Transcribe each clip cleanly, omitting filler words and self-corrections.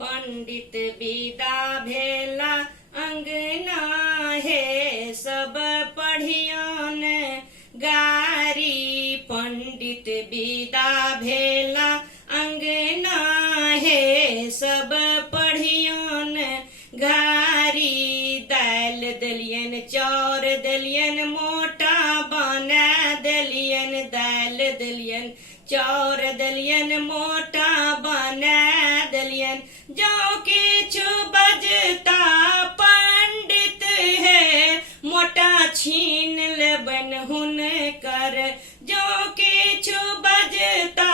पंडित विदा भेला अंगना है सब पढ़ियन गारी। पंडित विदा भेला अंगना है सब पढ़ियन गारी। दाल दलियन चौर दलियन मोटा बना दलियन। दाल दलियन चौर दलियन मोटा बना दलियन। जो किछु बजता पंडित है मोटा छीन लेबन हुनकर। जो किछु बजता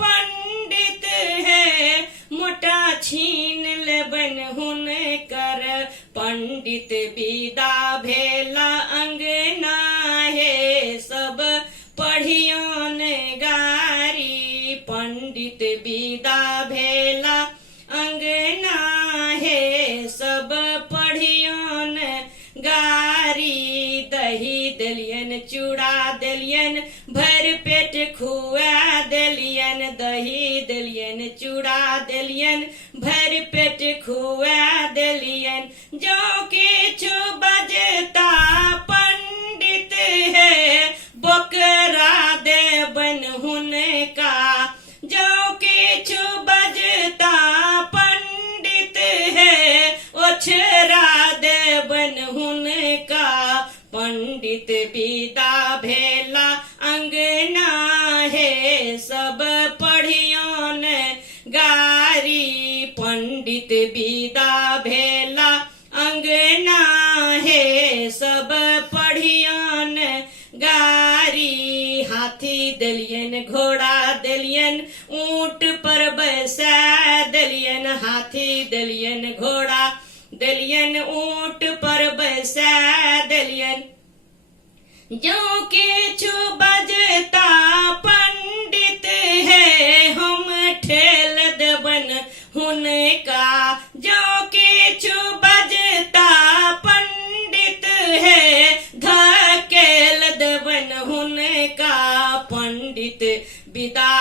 पंडित है मोटा छीन लेबन हुनकर। पंडित विदा भेला अंगना है सब पढ़ियन गारी। पंडित विदा भेला अंगना है सब पढ़ियन गारी। दही दलियन चूड़ा दलियन भर पेट खुआ दलियन। दही दलियन चूड़ा दलियन भर पेट खुआ दलियन। जो किछु बजता पंडित है बकरा देबन हुनका। जो किछु बजता पंडित है ओछरा देबन हुनका। पंडित विदा भेला अंगना है सब पढ़ियन गारी। पंडित विदा भेला अंगना है सब पढ़ियन गारी। हाथी दलियन घोड़ा दलियन ऊंट पर बैसा दलियन। हाथी दलियन घोड़ा दलियन ऊंट पर बैसा दलियन। जो किछु बजता पंडित है हम ठेल देबन हुनका। जो किछु बजता पंडित है धकेल देबन हुनका। पंडित विदा